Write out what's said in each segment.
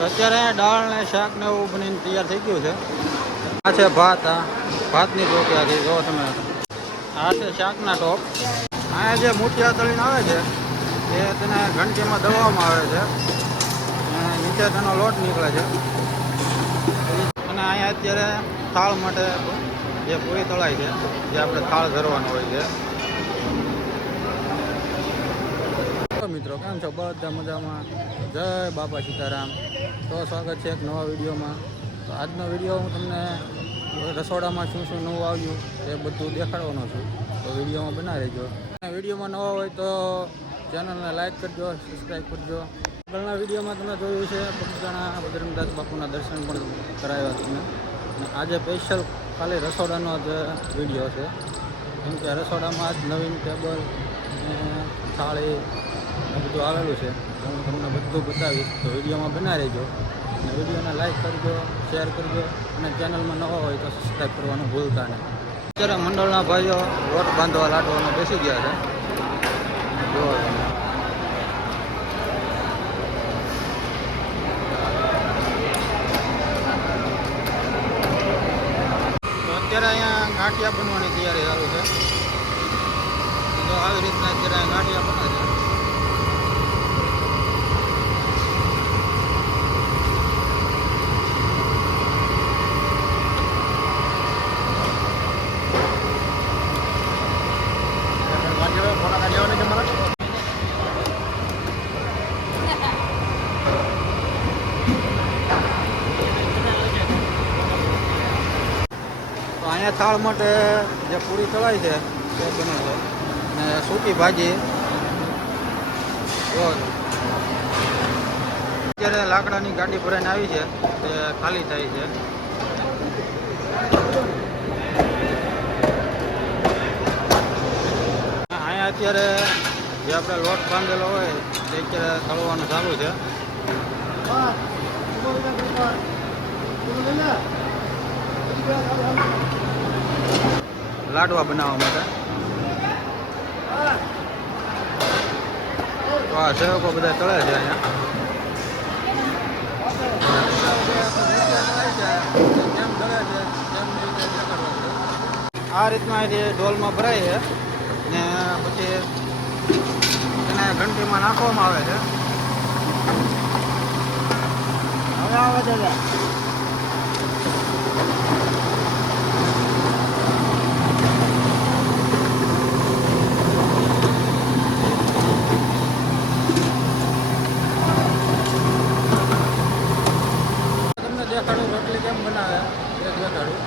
તો અત્યારે દાળ ને શાક ને એવું બનીને તૈયાર થઈ ગયું છે. આ છે ભાત, ભાતની ટોપી આખી જો તમે. આ છે શાકના ટોપ. અહીંયા જે મુઠિયા તળીને આવે છે એ તેને ઘંટીમાં દળવામાં આવે છે. નીચે તેનો લોટ નીકળે છે અને અહીંયા અત્યારે થાળ માટે જે પૂરી તળાય છે જે આપણે થાળ ધરવાનો હોય છે. મિત્રો કેમ છો? બધા મજામાં? જય બાપા સીતારામ. તો સ્વાગત છે એક નવા વિડીયોમાં. તો આજનો વિડીયો હું તમને રસોડામાં શું શું નવું આવ્યું એ બધું દેખાડવાનો છું. તો વિડીયોમાં બનાવી રહેજો. વિડીયોમાં નવા હોય તો ચેનલને લાઈક કરજો, સબસ્ક્રાઈબ કરજો. આગળના વિડીયોમાં તમે જોયું છે બગદાણા બજરંગદાસ બાપુના દર્શન પણ કરાવ્યા તમને. અને આજે સ્પેશિયલ ખાલી રસોડાનો જ વિડીયો છે, કેમ કે રસોડામાં જ નવીન ટેબલ થાળી બધું આવેલું છે. હું તમને બધું બતાવીશ. તો વિડીયોમાં બનાવી રહેજો અને વિડીયોને લાઈક કરજો, શેર કરજો અને ચેનલમાં નવા હોય તો સબસ્ક્રાઈબ કરવાનું ભૂલતા નહીં. અત્યારે મંડળના ભાઈઓ લોટ બાંધવા લાટવાનો બેસી ગયા છે. જો અત્યારે અહીંયા ગાંઠિયા બનવાની તૈયારી ચાલુ છે. તો આવી રીતના અત્યારે ગાંઠિયા બને છે. અહીંયા થાળ માટે જે પૂરી તળાય છે તે બને છે અને સૂકી ભાજી. અત્યારે લાકડાની ગાડી ભરાઈને આવી છે તે ખાલી થાય છે. અહીંયા અત્યારે જે આપણે લોટ બાંધેલો હોય તે અત્યારે તળવાનું ચાલુ છે. લાડવા બનાવવા માટે. તો આ સેવકો બધા તળે છે અહીંયા. આ રીતના અહીંથી ઢોલમાં ભરાય છે ને પછી એને ઘંટીમાં નાખવામાં આવે છે. હવે આવે છે દેખાડું રોટલી કેમ બનાવે એ દેખાડું.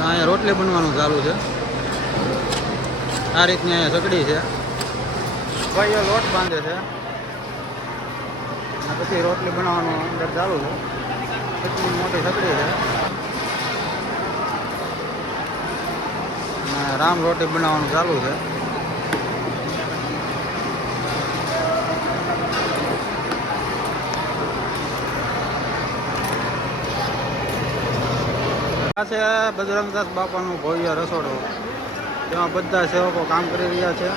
અહીંયા રોટલી બનવાનું ચાલુ છે. આ રીતની અહીંયા સકડી છે. ભાઈઓ લોટ બાંધે છે અને પછી રોટલી બનાવવાનું અંદર ચાલુ છે. કેટલી મોટી સકડી છે. રામ રોટી બનાવવાનું ચાલુ છે. આ છે બજરંગદાસ બાપાનું ભવ્ય રસોડું. તેમાં બધા સેવકો કામ કરી રહ્યા છે.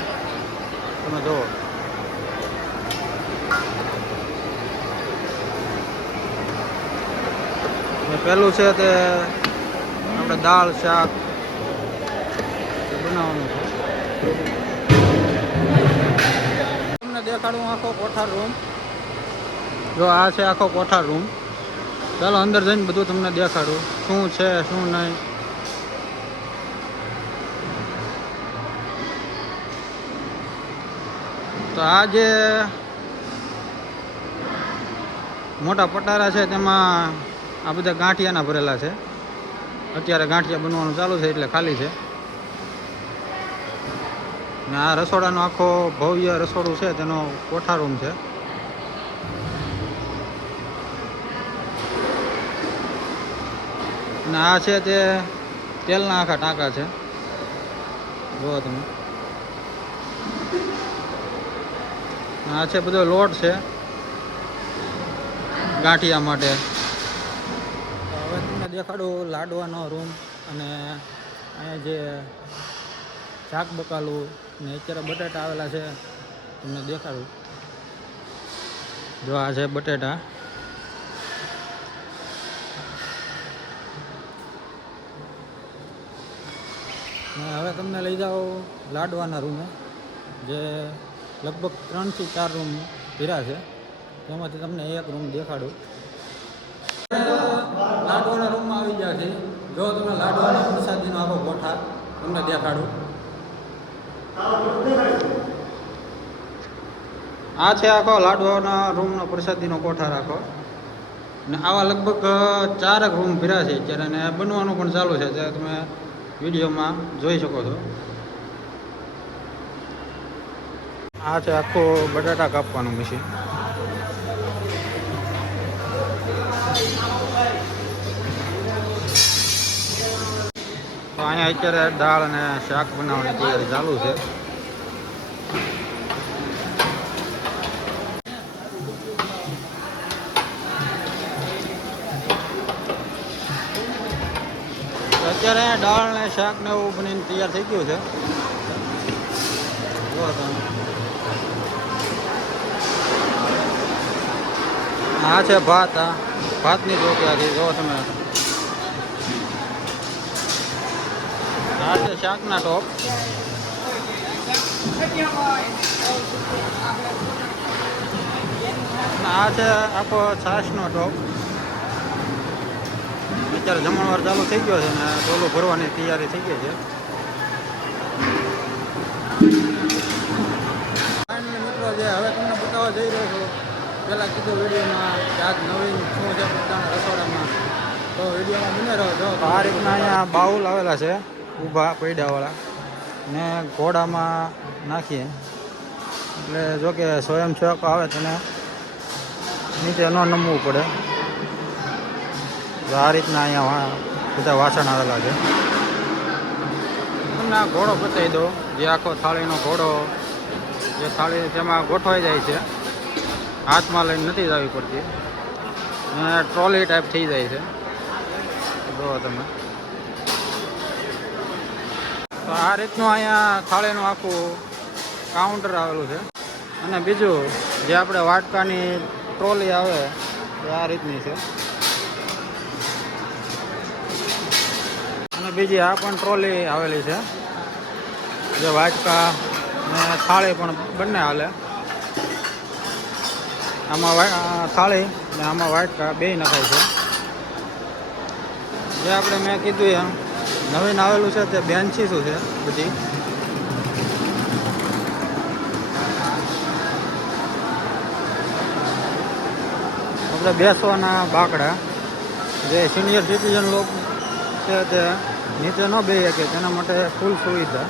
તમે જુઓ. પહેલું છે તે આપણે દાળ શાક બનાવવાનું છે. તમને દેખાડું આખો કોઠાર રૂમ. જો આ છે આખો કોઠાર રૂમ. ચાલો અંદર જઈને બધું તમને દેખાડું શું છે શું નહીં. તો આ જે મોટા પટારા છે તેમાં આ બધા ગાંઠિયાના ભરેલા છે. અત્યારે ગાંઠિયા બનવાનું ચાલુ છે એટલે ખાલી છે. ને આ રસોડાનો આખો ભવ્ય રસોડું છે તેનો કોઠા રૂમ છે. અને આ છે તે તેલના આખા ટાંકા છે. જુઓ તમે. આ છે બધો લોટ છે ગાંઠિયા માટે. હવે તમને દેખાડું લાડવાનો રૂમ અને અહીંયા જે શાક બકાલું ને અત્યારે બટાટા આવેલા છે તમને દેખાડું. જો આ છે બટેટા. હવે તમને લઈ જાઓ લાડવાના રૂમે, જે લગભગ 3 થી 4 રૂમ ભર્યા છે. તેમાંથી તમને એક રૂમ દેખાડું. લાડવાના રૂમમાં આવી ગયા છે. જો તમે લાડવાના પ્રસાદીનો આખો કોઠા તમને દેખાડું. આ છે આખો લાડવાના રૂમનો પ્રસાદીનો કોઠા રાખો. ને આવા લગભગ 4 રૂમ ભર્યા છે અત્યારે, અને બનવાનું પણ ચાલુ છે, જે તમે વિડીયોમાં જોઈ શકો છો. આ છે આખું બટાટા કાપવાનું મશીન. તો અહીંયા અત્યારે દાળ અને શાક બનાવવાની તૈયારી ચાલુ છે. અત્યારે દાળ ને શાક ને એવું બનીને તૈયાર થઈ ગયું છે. આ છે ભાત. આ ભાતની ચોકિયાથી જો તમે. આ છે શાકના ટોપ. આ છે આખો છાશનો ટોપ. અત્યારે જમણવાર ચાલુ થઈ ગયો છે ને ડોલું ભરવાની તૈયારી થઈ ગઈ છે. મિત્રો, જે હવે તમને બતાવવા જઈ રહ્યો છું, પહેલાં કીધું વિડીયોમાં કે આજ નવીન શું છે પોતાના રસોડામાં, તો વિડીયોમાં બને રહ્યો છો. આ રીતના અહીંયા બાઉલ આવેલા છે ઊભા પૈડાવાળા, ને ઘોડામાં નાખીએ એટલે જો કે સ્વયંસેવકો આવે તેને નીચે ન નમવું પડે. આ રીતના અહીંયા બધા વાસણ આવેલા છે. તમને આ ઘોડો બતાવી દો, જે આખો થાળીનો ઘોડો, જે થાળી તેમાં ગોઠવાઈ જાય છે. હાથમાં લઈને નથી જવી પડતી, અને ટ્રોલી ટાઈપ થઈ જાય છે. જુઓ તમે. તો આ રીતનું અહીંયા થાળીનું આખું કાઉન્ટર આવેલું છે. અને બીજું જે આપણે વાટકાની ટ્રોલી આવે એ આ રીતની છે. અને બીજી આ પણ ટ્રોલી આવેલી છે, જે વાટકા ને થાળી પણ બંને હાલે. આમાં થાળી ને આમાં વાટકા બે નખાય છે. જે આપણે મેં કીધું એમ નવીન આવેલું છે તે બેન્ચી શું છે બધી. આપણે બેસવાના બાકડા, જે સિનિયર સિટીઝન લોકો છે તે નીચે ન બેસી શકે તેના માટે ફૂલ સુવિધા.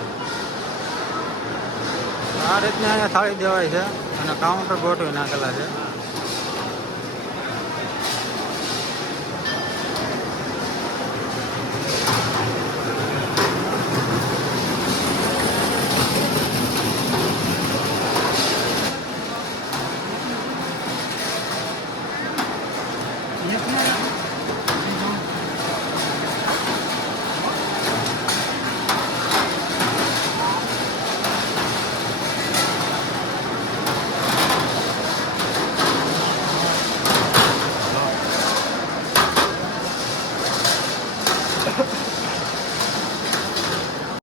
આ રીતના અહીંયા થાળી દેવાય છે અને કાઉન્ટર ગોઠવી નાખેલા છે.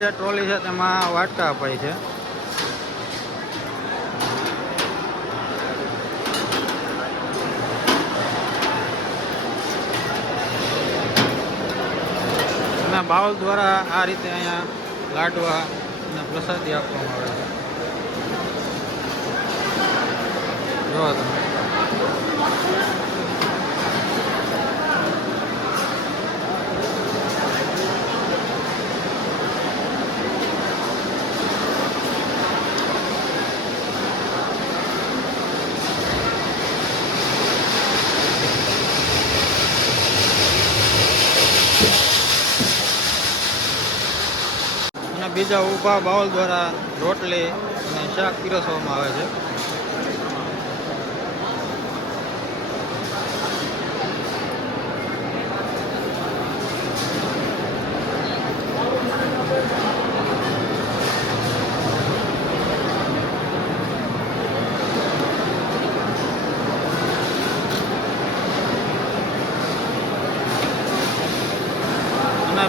જે ટ્રોલી છે તેમાં વાટકા અપાય છે. અને બાઉલ દ્વારા આ રીતે અહીંયા લાડવા અને પ્રસાદી આપવામાં આવે છે. જો તમે. બીજા ઊભા બાઉલ દ્વારા રોટલી અને શાક પીરસવામાં આવે છે.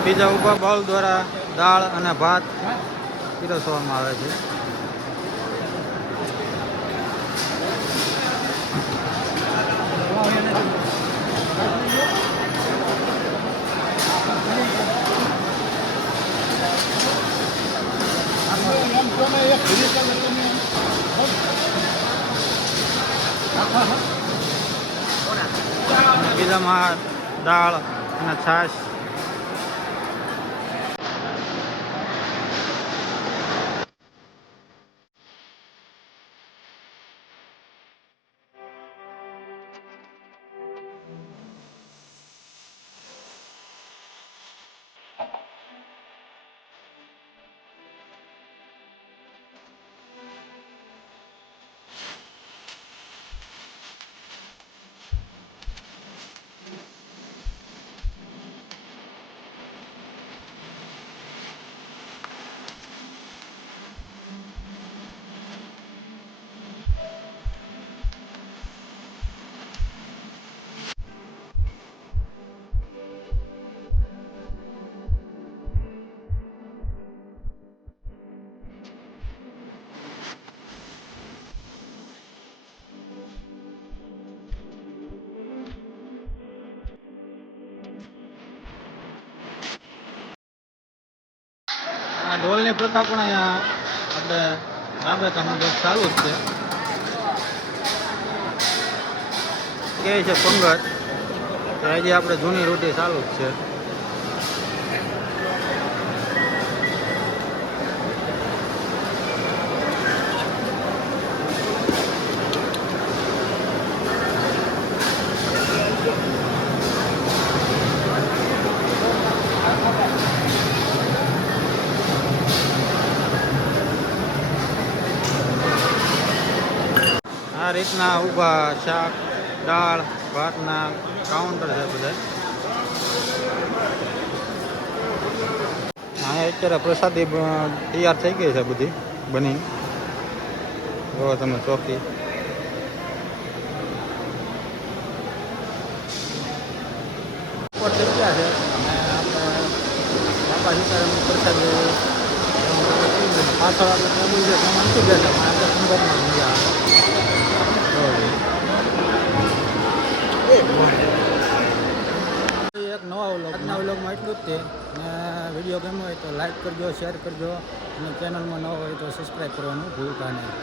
બીજા ઊભા બાઉલ દ્વારા દાળ અને ભાત પીરસવામાં આવે છે. બીજામાં દાળ અને છાશ. આ ઢોલની પ્રથા પણ અહીંયા આપણે રાબેતા મુજબ ચાલુ જ છે. કે છે પંગત તો હજી આપણે જૂની રોટી ચાલુ જ છે. આ રીતના ઊભા શાક દાળ ભાતના કાઉન્ટર છે બધા. અહીંયા અત્યારે પ્રસાદી તૈયાર થઈ ગઈ છે બધી બની. જો તમે ચોકી ઉપર થઈ ગયા છે અને આપણે બાપા સીતારામની પ્રસાદી પાછળ આપણે ટેબલ છે ત્યાં મૂકી ગયા છે. પણ આપણે સુંદરમાં મજા આવે. એક નવા વ્લોગ, આજના વ્લોગમાં એટલું જ તે. અને વિડીયો ગમ્યો હોય તો લાઈક કરજો, શેર કરજો અને ચેનલમાં ન હોય તો સબસ્ક્રાઈબ કરવાનું ભૂલતા નહીં.